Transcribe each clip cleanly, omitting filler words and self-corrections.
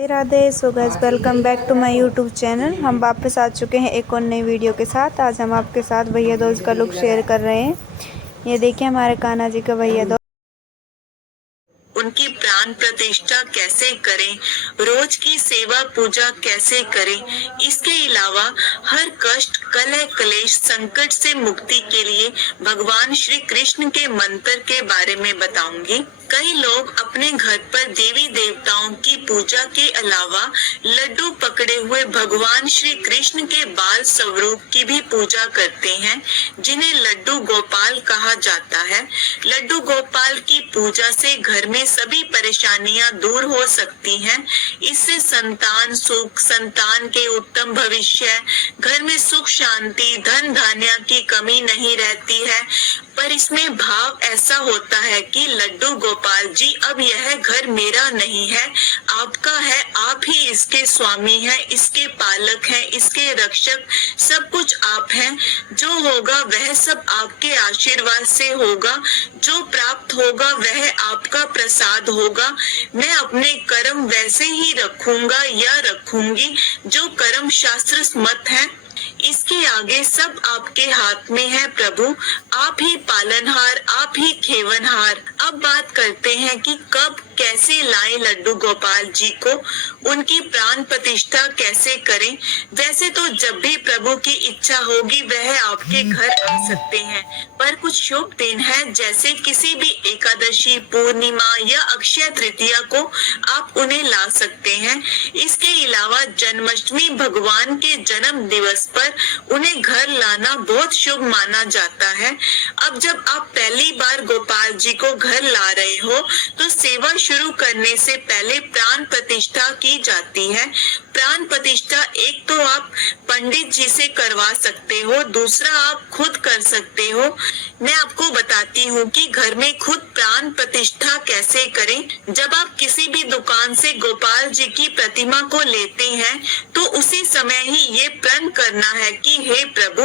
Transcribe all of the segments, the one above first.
Radhe Radhe. So guys, welcome back to my YouTube channel. हम वापस आ चुके हैं एक और नई वीडियो के साथ। आज हम आपके साथ भैया दूज का लुक शेयर कर रहे हैं। ये देखिए हमारे कान्हा जी का भैया दूज। उनकी प्राण प्रतिष्ठा कैसे करें, रोज की सेवा पूजा कैसे करें, इसके अलावा हर कष्ट कलह क्लेश संकट से मुक्ति के लिए भगवान श्री कृष्ण के मंत्र के बारे में बताऊंगी। कई लोग अपने घर पर देवी देवताओं की पूजा के अलावा लड्डू पकड़े हुए भगवान श्री कृष्ण के बाल स्वरूप की भी पूजा करते हैं, जिन्हें लड्डू गोपाल कहा जाता है। लड्डू गोपाल की पूजा से घर में सभी परेशानियां दूर हो सकती हैं। इससे संतान सुख, संतान के उत्तम भविष्य, घर में सुख शांति, धन धान्य की कमी नहीं रहती है। पर इसमें भाव ऐसा होता है कि लड्डू गोपाल जी, अब यह घर मेरा नहीं है, आपका है। आप ही इसके स्वामी हैं, इसके पालक हैं, इसके रक्षक, सब कुछ आप हैं। जो होगा वह सब आपके आशीर्वाद से होगा, जो प्राप्त होगा वह आपका प्रसाद होगा। मैं अपने कर्म वैसे ही रखूंगा या रखूंगी जो कर्म शास्त्र मत है। इसके आगे सब आपके हाथ में है प्रभु, आप ही पालनहार, आप ही खेवनहार। अब बात करते हैं कि कब कैसे लाएं लड्डू गोपाल जी को, उनकी प्राण प्रतिष्ठा कैसे करें। वैसे तो जब भी प्रभु की इच्छा होगी वह आपके घर आ सकते हैं, पर कुछ शुभ दिन है, जैसे किसी भी एकादशी, पूर्णिमा या अक्षय तृतीया को आप उन्हें ला सकते हैं। इसके अलावा जन्माष्टमी, भगवान के जन्म दिवस पर उन्हें घर लाना बहुत शुभ माना जाता है। अब जब आप पहली बार गोपाल जी को घर ला रहे हो तो सेवा शुरू करने से पहले प्राण प्रतिष्ठा की जाती है। प्राण प्रतिष्ठा एक तो आप पंडित जी से करवा सकते हो, दूसरा आप खुद कर सकते हो। मैं आपको बताती हूँ कि घर में खुद प्राण प्रतिष्ठा कैसे करें। जब आप किसी भी दुकान से गोपाल जी की प्रतिमा को लेते हैं तो उसी समय ही ये प्रण करना है कि हे प्रभु,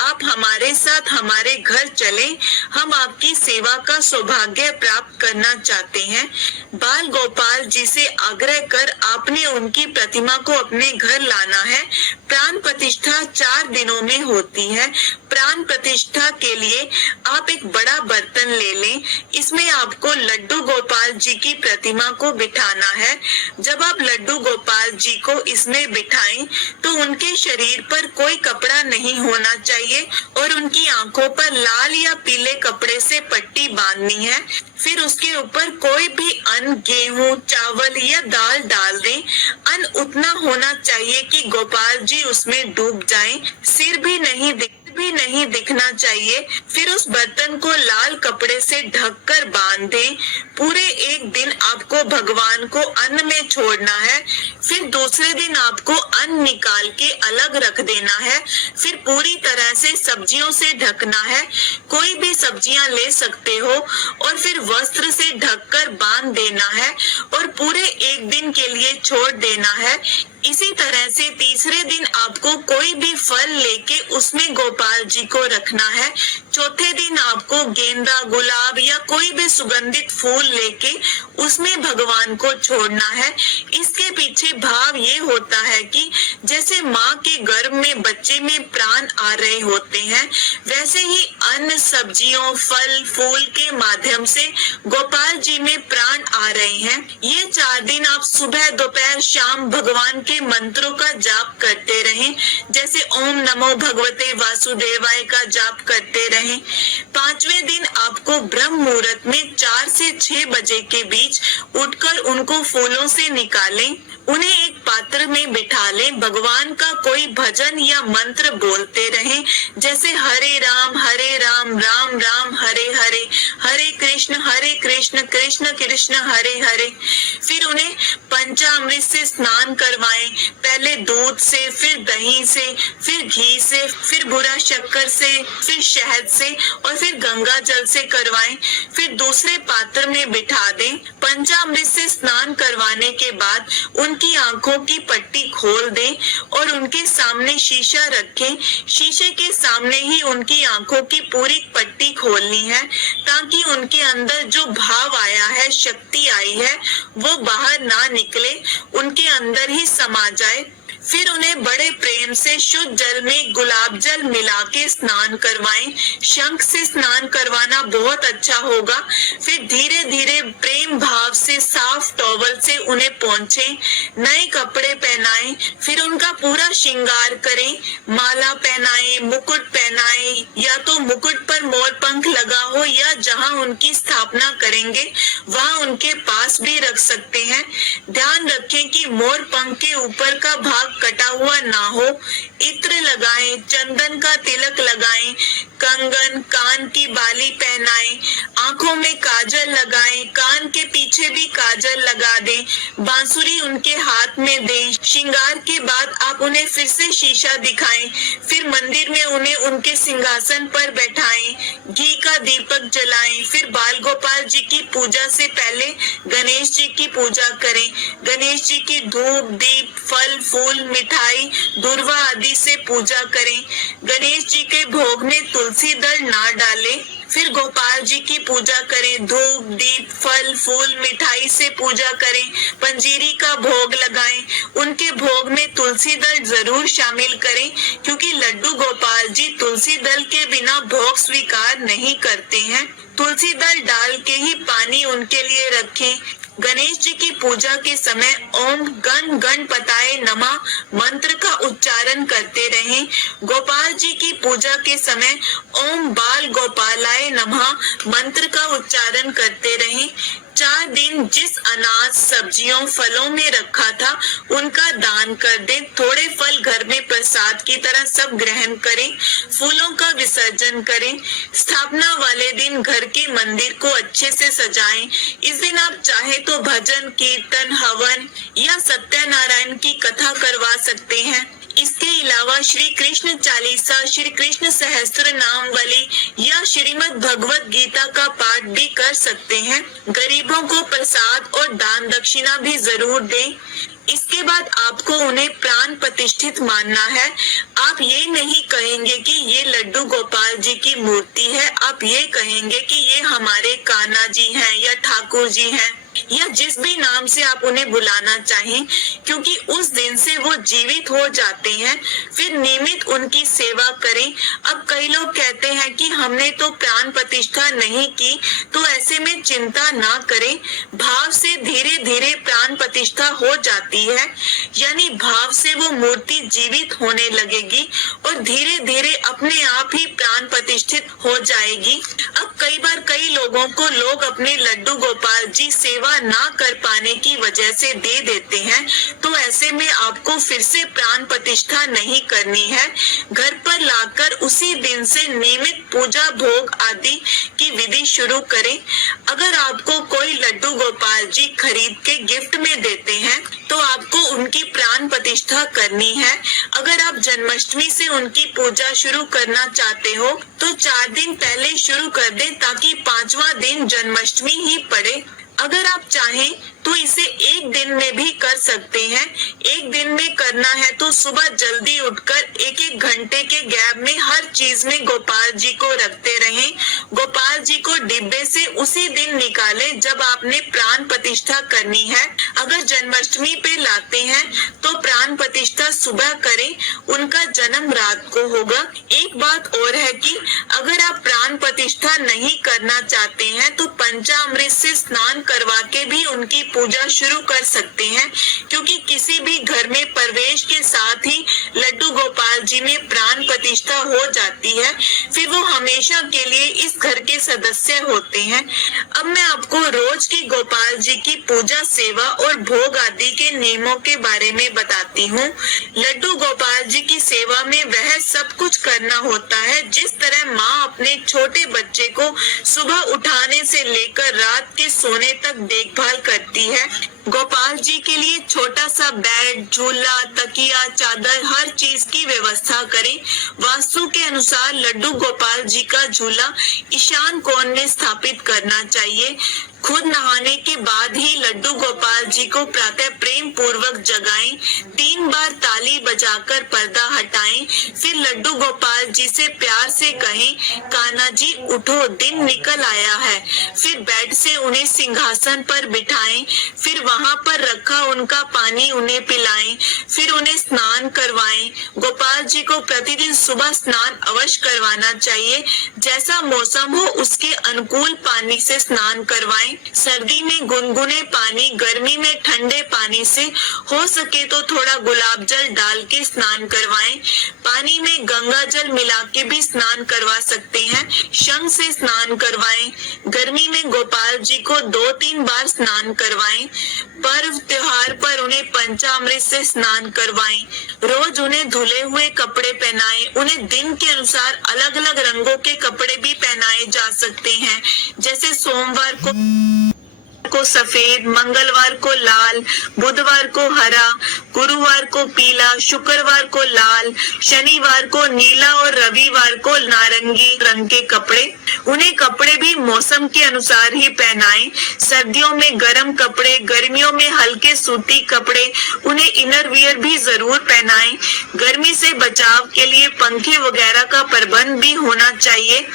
आप हमारे साथ हमारे घर चले, हम आपकी सेवा का सौभाग्य प्राप्त करना चाहते हैं। बाल गोपाल जी से आग्रह कर आपने उनकी प्रतिमा को अपने घर लाना है। प्राण प्रतिष्ठा 4 दिनों में होती है। प्राण प्रतिष्ठा के लिए आप एक बड़ा बर्तन ले लें, इसमें आपको लड्डू गोपाल जी की प्रतिमा को बिठाना है। जब आप लड्डू गोपाल जी को इसमें बिठाएं तो उनके शरीर पर कोई कपड़ा नहीं होना चाहिए और उनकी आंखों पर लाल या पीले कपड़े से पट्टी बांधनी है। फिर उसके ऊपर कोई भी अन्न, गेहूं, चावल या दाल डाल दें। अन्न उतना होना चाहिए कि गोपाल जी उसमें डूब जाएं, सिर भी नहीं दिखना चाहिए। फिर उस बर्तन को लाल कपड़े से ढककर बांध दें। पूरे एक दिन आपको भगवान को अन्न में छोड़ना है। फिर दूसरे दिन आपको अन्न निकाल के अलग रख देना है। फिर पूरी तरह से सब्जियों से ढकना है, कोई भी सब्जियां ले सकते हो, और फिर वस्त्र से ढककर बांध देना है और पूरे एक दिन के लिए छोड़ देना है। इसी तरह से तीसरे दिन आपको कोई भी फल लेके उसमें गोपाल जी को रखना है। चौथे दिन आपको गेंदा, गुलाब या कोई भी सुगंधित फूल लेके उसमें भगवान को छोड़ना है। इसके पीछे भाव ये होता है कि जैसे माँ के गर्भ में बच्चे में प्राण आ रहे होते हैं, वैसे ही अन्न, सब्जियों, फल फूल के माध्यम से गोपाल जी में प्राण आ रहे हैं। ये 4 दिन आप सुबह, दोपहर, शाम भगवान के मंत्रों का जाप करते रहें, जैसे ओम नमो भगवते वासुदेवाय का जाप करते रहें। 5वें दिन आपको ब्रह्म मुहूर्त में 4 से 6 बजे के बीच उठकर उनको फूलों से निकालें, उन्हें एक पात्र में बिठा लें। भगवान का कोई भजन या मंत्र बोलते रहें, जैसे हरे राम राम राम हरे हरे, हरे कृष्ण कृष्ण कृष्ण हरे हरे। फिर उन्हें पंचामृत से स्नान करवाएं, पहले दूध से, फिर दही से, फिर घी से, फिर बुरा शक्कर से, फिर शहद से और फिर गंगा जल से करवाएं। फिर दूसरे पात्र में बिठा दें। पंचामृत से स्नान करवाने के बाद उन उनकी आंखों की पट्टी खोल दें और उनके सामने शीशा रखें। शीशे के सामने ही उनकी आंखों की पूरी पट्टी खोलनी है ताकि उनके अंदर जो भाव आया है, शक्ति आई है, वो बाहर ना निकले, उनके अंदर ही समा जाए। फिर उन्हें बड़े प्रेम से शुद्ध जल में गुलाब जल मिला के स्नान करवाएं। शंख से स्नान करवाना बहुत अच्छा होगा। फिर धीरे धीरे प्रेम भाव से साफ टॉवल से उन्हें पोंछें, नए कपड़े पहनाएं, फिर उनका पूरा श्रृंगार करें, माला पहनाएं, मुकुट पहनाएं, या तो मुकुट पर मोर पंख लगा हो या जहां उनकी स्थापना करेंगे वहां उनके पास भी रख सकते हैं। ध्यान रखें कि मोर पंख के ऊपर का भाग कटा हुआ ना हो। इत्र लगाएं, चंदन का तिलक लगाएं, कंगन, कान की बाली पहनाएं, आंखों में काजल लगाएं, कान के पीछे भी काजल लगा दें, बांसुरी उनके हाथ में दें। श्रृंगार के बाद आप उन्हें फिर से शीशा दिखाएं, फिर मंदिर में उन्हें उनके सिंहासन पर बैठाएं, घी का दीपक जलाएं, फिर बाल गोपाल जी की पूजा से पहले गणेश जी की पूजा करें। गणेश जी की धूप, दीप, फल, फूल, मिठाई, दुर्वा आदि से पूजा करें। गणेश जी के भोग में तुलसी दल ना डालें। फिर गोपाल जी की पूजा करें, धूप, दीप, फल, फूल, मिठाई से पूजा करें, पंजीरी का भोग लगाएं। उनके भोग में तुलसी दल जरूर शामिल करें क्योंकि लड्डू गोपाल जी तुलसी दल के बिना भोग स्वीकार नहीं करते हैं। तुलसी दल डाल के ही पानी उनके लिए रखें। गणेश जी की पूजा के समय ओम गण गणपताय नमः मंत्र का उच्चारण करते रहें। गोपाल जी की पूजा के समय ओम बाल गोपालाय नमः मंत्र का उच्चारण करते रहें। 4 दिन जिस अनाज, सब्जियों, फलों में रखा था उनका दान कर दें। थोड़े फल घर में प्रसाद की तरह सब ग्रहण करें। फूलों का विसर्जन करें। स्थापना वाले दिन घर के मंदिर को अच्छे से सजाएं। इस दिन आप चाहे तो भजन, कीर्तन, हवन या सत्यनारायण की कथा करवा सकते हैं। इसके अलावा श्री कृष्ण चालीसा, श्री कृष्ण सहस्त्र नाम वाली या श्रीमद् भगवत गीता का पाठ भी कर सकते हैं। गरीबों को प्रसाद और दान दक्षिणा भी जरूर दें। इसके बाद आपको उन्हें प्राण प्रतिष्ठित मानना है। आप ये नहीं कहेंगे कि ये लड्डू गोपाल जी की मूर्ति है, आप ये कहेंगे कि ये हमारे कान्हा जी हैं या ठाकुर जी हैं या जिस भी नाम से आप उन्हें बुलाना चाहें, क्योंकि उस दिन से वो जीवित हो जाते हैं। फिर नियमित उनकी सेवा करें। अब कई लोग कहते हैं कि हमने तो प्राण प्रतिष्ठा नहीं की, तो ऐसे में चिंता ना करें। भाव से धीरे धीरे प्राण प्रतिष्ठा हो जाती है, यानी भाव से वो मूर्ति जीवित होने लगेगी और धीरे धीरे अपने आप ही प्राण प्रतिष्ठित हो जाएगी। अब कई बार कई लोगों को लोग अपने लड्डू गोपाल जी सेवा ना कर पाने की वजह से दे देते हैं, तो ऐसे में आपको फिर से प्राण प्रतिष्ठा नहीं करनी है। घर पर लाकर उसी दिन से नियमित पूजा, भोग आदि की विधि शुरू करें। अगर आपको कोई लड्डू गोपाल जी खरीद के गिफ्ट में देते हैं तो आपको उनकी प्राण प्रतिष्ठा करनी है। अगर आप जन्माष्टमी से उनकी पूजा शुरू करना चाहते हो तो 4 दिन पहले शुरू कर दें ताकि 5वां दिन जन्माष्टमी ही पड़े। अगर आप चाहें तो इसे एक दिन में भी कर सकते हैं। एक दिन में करना है तो सुबह जल्दी उठकर 1-1 घंटे के गैप में हर चीज में गोपाल जी को रखते रहें। गोपाल जी को डिब्बे से उसी दिन निकालें जब आपने प्राण प्रतिष्ठा करनी है। अगर जन्माष्टमी पे लाते हैं तो प्राण प्रतिष्ठा सुबह करें, उनका जन्म रात को होगा। एक बात और है कि अगर आप प्राण प्रतिष्ठा नहीं करना चाहते हैं तो पंचामृत से स्नान करवा के भी उनकी पूजा शुरू कर सकते हैं, क्योंकि किसी भी घर में प्रवेश के साथ ही लड्डू गोपाल जी में प्राण प्रतिष्ठा हो जाती है। फिर वो हमेशा के लिए इस घर के सदस्य होते हैं। अब मैं आपको रोज की गोपाल जी की पूजा, सेवा और भोग आदि के नियमों के बारे में बताती हूँ। लड्डू गोपाल जी की सेवा में वह सब कुछ करना होता है जिस तरह माँ अपने छोटे बच्चे को सुबह उठाने से लेकर रात के सोने तक देखभाल करती है। गोपाल जी के लिए छोटा सा बेड, झूला, तकिया, चादर, हर चीज की व्यवस्था करें। वास्तु के अनुसार लड्डू गोपाल जी का झूला ईशान कोण में स्थापित करना चाहिए। खुद नहाने के बाद ही लड्डू गोपाल जी को प्रातः प्रेम पूर्वक जगाएं, 3 बार ताली बजाकर पर्दा हटाएं, फिर लड्डू गोपाल जी से प्यार से कहें, कान्हा जी उठो, दिन निकल आया है। फिर बेड से उन्हें सिंहासन पर बिठाएं, फिर वहां पर रखा उनका पानी उन्हें पिलाएं, फिर उन्हें स्नान करवाएं। गोपाल जी को प्रतिदिन सुबह स्नान अवश्य करवाना चाहिए। जैसा मौसम हो उसके अनुकूल पानी से स्नान करवाएं। सर्दी में गुनगुने पानी, गर्मी में ठंडे पानी से, हो सके तो थोड़ा गुलाब जल डाल के स्नान करवाएं। पानी में गंगा जल मिला के भी स्नान करवा सकते हैं। शंख से स्नान करवाएं। गर्मी में गोपाल जी को 2-3 बार स्नान करवाएं। पर्व त्योहार पर उन्हें पंचामृत से स्नान करवाएं। रोज उन्हें धुले हुए कपड़े पहनाएं। उन्हें दिन के अनुसार अलग अलग रंगों के कपड़े भी पहनाए जा सकते हैं, जैसे सोमवार को सफेद, मंगलवार को लाल, बुधवार को हरा, गुरुवार को पीला, शुक्रवार को लाल, शनिवार को नीला और रविवार को नारंगी रंग के कपड़े। उन्हें कपड़े भी मौसम के अनुसार ही पहनाएं। सर्दियों में गर्म कपड़े, गर्मियों में हल्के सूती कपड़े। उन्हें इनर वियर भी जरूर पहनाएं। गर्मी से बचाव के लिए पंखे वगैरह का प्रबंध भी होना चाहिए।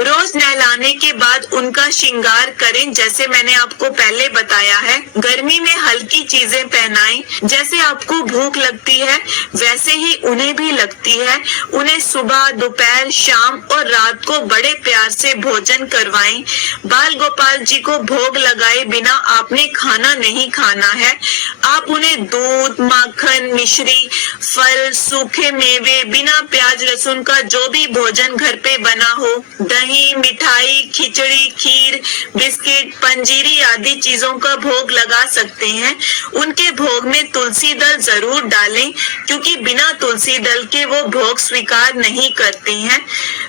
रोज नहलाने के बाद उनका श्रृंगार करें, जैसे मैंने आपको पहले बताया है। गर्मी में हल्की चीजें पहनाएं, जैसे आपको भूख लगती है वैसे ही उन्हें भी लगती है। उन्हें सुबह, दोपहर, शाम और रात को बड़े प्यार से भोजन करवाएं। बाल गोपाल जी को भोग लगाए बिना आपने खाना नहीं खाना है। आप उन्हें दूध, माखन, मिश्री, फल, सूखे मेवे, बिना प्याज लहसुन का जो भी भोजन घर पे बना हो, दही, मिठाई, खिचड़ी, खीर, बिस्किट, पंजीरी आदि चीजों का भोग लगा सकते हैं। उनके भोग में तुलसी दल जरूर डालें, क्योंकि बिना तुलसी दल के वो भोग स्वीकार नहीं करते हैं।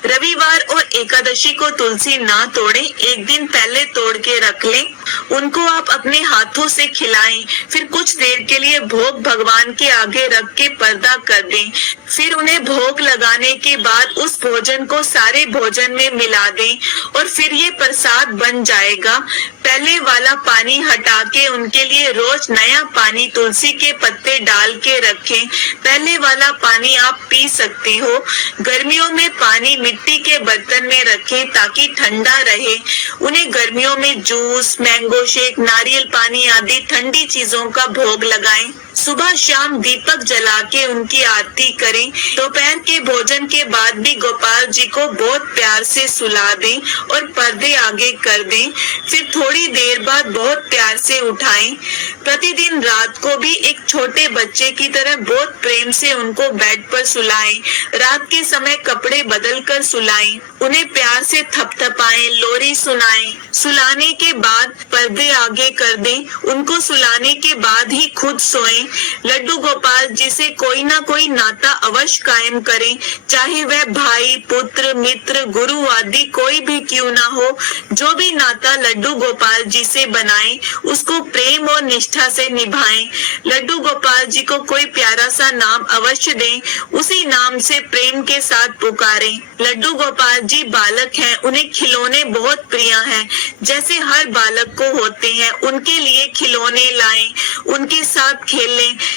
रविवार और एकादशी को तुलसी ना तोड़ें, एक दिन पहले तोड़ के रख लें। उनको आप अपने हाथों से खिलाएं, फिर कुछ देर के लिए भोग भगवान के आगे रख के पर्दा कर दें। फिर उन्हें भोग लगाने के बाद उस भोजन को सारे भोजन में मिला दें और फिर ये प्रसाद बन जाएगा। पहले वाला पानी हटा के उनके लिए रोज नया पानी तुलसी के पत्ते डाल के रखें। पहले वाला पानी आप पी सकते हो। गर्मियों में पानी मिट्टी के बर्तन में रखें ताकि ठंडा रहे। उन्हें गर्मियों में जूस, मैंगो शेक, नारियल पानी आदि ठंडी चीजों का भोग लगाएं। सुबह शाम दीपक जला के उनकी आरती करें। दोपहर के भोजन के बाद भी गोपाल जी को बहुत प्यार से सुला दें और पर्दे आगे कर दें। फिर थोड़ी देर बाद बहुत प्यार से उठाएं। प्रतिदिन रात को भी एक छोटे बच्चे की तरह बहुत प्रेम से उनको बेड पर सुलाएं। रात के समय कपड़े बदल कर सुलाएं। उन्हें प्यार से थपथपाएं, लोरी सुनाएं। सुलाने के बाद पर्दे आगे कर दें। उनको सुलाने के बाद ही खुद सोएं। लड्डू गोपाल जी से कोई ना कोई नाता अवश्य कायम करें, चाहे वह भाई, पुत्र, मित्र, गुरु आदि कोई भी क्यों ना हो। जो भी नाता लड्डू गोपाल जी से बनाएं, उसको प्रेम और निष्ठा से निभाएं। लड्डू गोपाल जी को कोई प्यारा सा नाम अवश्य दें, उसी नाम से प्रेम के साथ पुकारें। लड्डू गोपाल जी बालक हैं, उन्हें खिलौने बहुत प्रिय हैं, जैसे हर बालक को होते हैं। उनके लिए खिलौने लाएं, उनके साथ खेलें।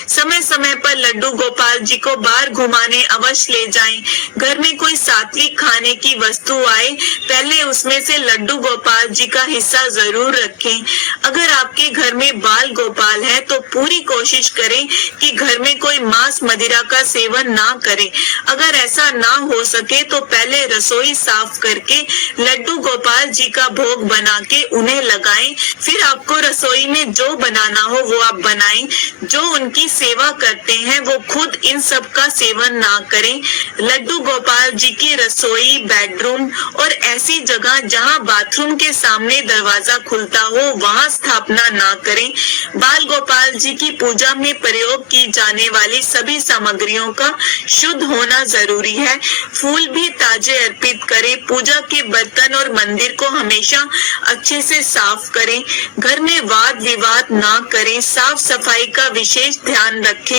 समय समय पर लड्डू गोपाल जी को बाहर घुमाने अवश्य ले जाएं। घर में कोई सात्विक खाने की वस्तु आए, पहले उसमें से लड्डू गोपाल जी का हिस्सा जरूर रखें। अगर आपके घर में बाल गोपाल है तो पूरी कोशिश करें कि घर में कोई मांस मदिरा का सेवन ना करें। अगर ऐसा ना हो सके तो पहले रसोई साफ करके लड्डू गोपाल जी का भोग बना के उन्हें लगाएं। फिर आपको रसोई में जो बनाना हो वो आप बनाएं। जो उनकी सेवा करते हैं वो खुद इन सब का सेवन ना करें। लड्डू गोपाल जी की रसोई, बेडरूम और ऐसी जगह जहां बाथरूम के सामने दरवाजा खुलता हो वहां स्थापना ना करें। बाल गोपाल जी की पूजा में प्रयोग की जाने वाली सभी सामग्रियों का शुद्ध होना जरूरी है। फूल भी ताजे अर्पित करें। पूजा के बर्तन और मंदिर को हमेशा अच्छे से साफ करें। घर में वाद विवाद ना करें। साफ सफाई का विशेष ध्यान रखें।